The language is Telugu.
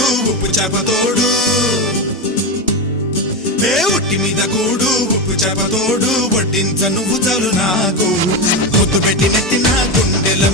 కూడు ఉప్పు చేపతోడు ఏ ఒట్టి మీద కూడు ఉప్పు చేపతోడు వడ్డించ నువ్వు చాలు నాకు ముద్దు పెట్టి నెత్తిన గుండెల